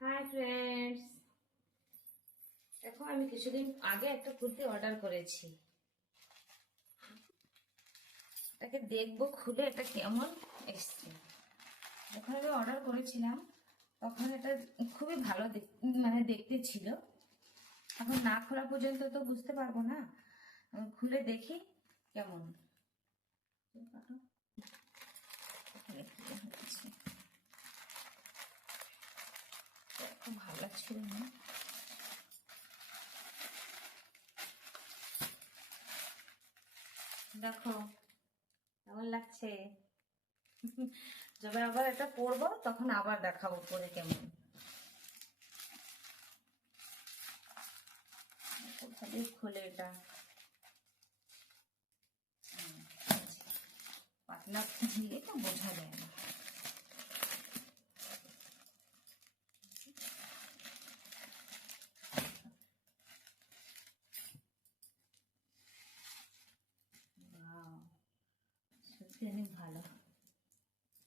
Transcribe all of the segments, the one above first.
Hi friends, দেখো আমি কিছুদিন আগে একটা কুর্তি অর্ডার করেছি। এটাকে দেখবো খুলে এটা কেমন এসছে। যখন আমি অর্ডার করেছিলাম তখন এটা খুবই ভালো মানে দেখতে ছিল। এখন না খোলা পর্যন্ত তো বুঝতে পারবো না, খুলে দেখি কেমন। খুব ভালো লাগছিল না। দেখো কেমন লাগছে। যবে আবার এটা পরবো তখন আবার দেখাবো পরে কেমন। খোলে এটা পাতলা দিয়ে তো বোঝা যায় না। সত্যি অনেক ভালো।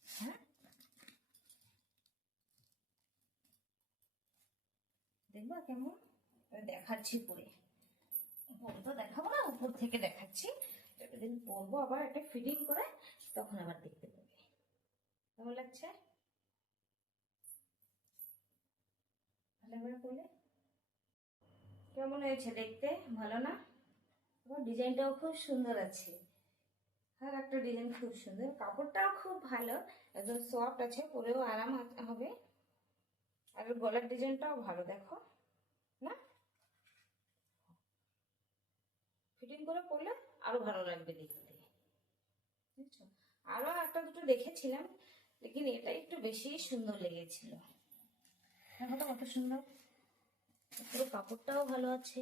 হ্যাঁ, দেখবা কেমন দেখাচ্ছি পরে। পরে তো দেখাবো না, উপর থেকে দেখাচ্ছি। দিন পরবো আবার একটা ফিটিং করে, তখন আবার দেখতে পাবে কেমন লাগছে। ভালো করে পরলে কেমন হয়েছে দেখতে, ভালো না? ডিজাইনটাও খুব সুন্দর আছে। হ্যাঁ, একটা ডিজাইন খুব সুন্দর, কাপড়টাও খুব ভালো, একদম সফট আছে, পরেও আরাম হবে। আর গলার ডিজাইনটাও ভালো, দেখো না? ফিটিং করে পরলে আরো ভালো লাগবে দেখতে, বুঝছো? আরো একটা দুটো দেখেছিলাম, লেকিন এটা একটু বেশি সুন্দর লেগেছিল। দেখো তো কত সুন্দর, পুরো কাপড়টাও ভালো আছে।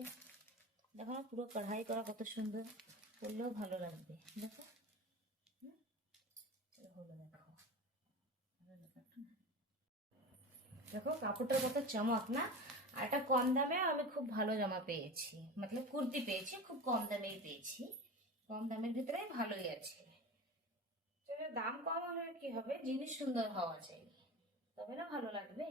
দেখো না, পুরো কড়াই করা কত সুন্দর, পরলেও ভালো লাগবে। দেখো হলো, দেখো দেখো কাপড়টার কত চমক না। আর এটা কম দামে আমি খুব ভালো জামা পেয়েছি, মতলব কুর্তি পেয়েছি, খুব কম দামেই পেয়েছি। কম দামের ভিতরে ভালোই আছে। দাম কম হলে কি হবে, জিনিস সুন্দর হওয়া চাই, তবে না ভালো লাগবে।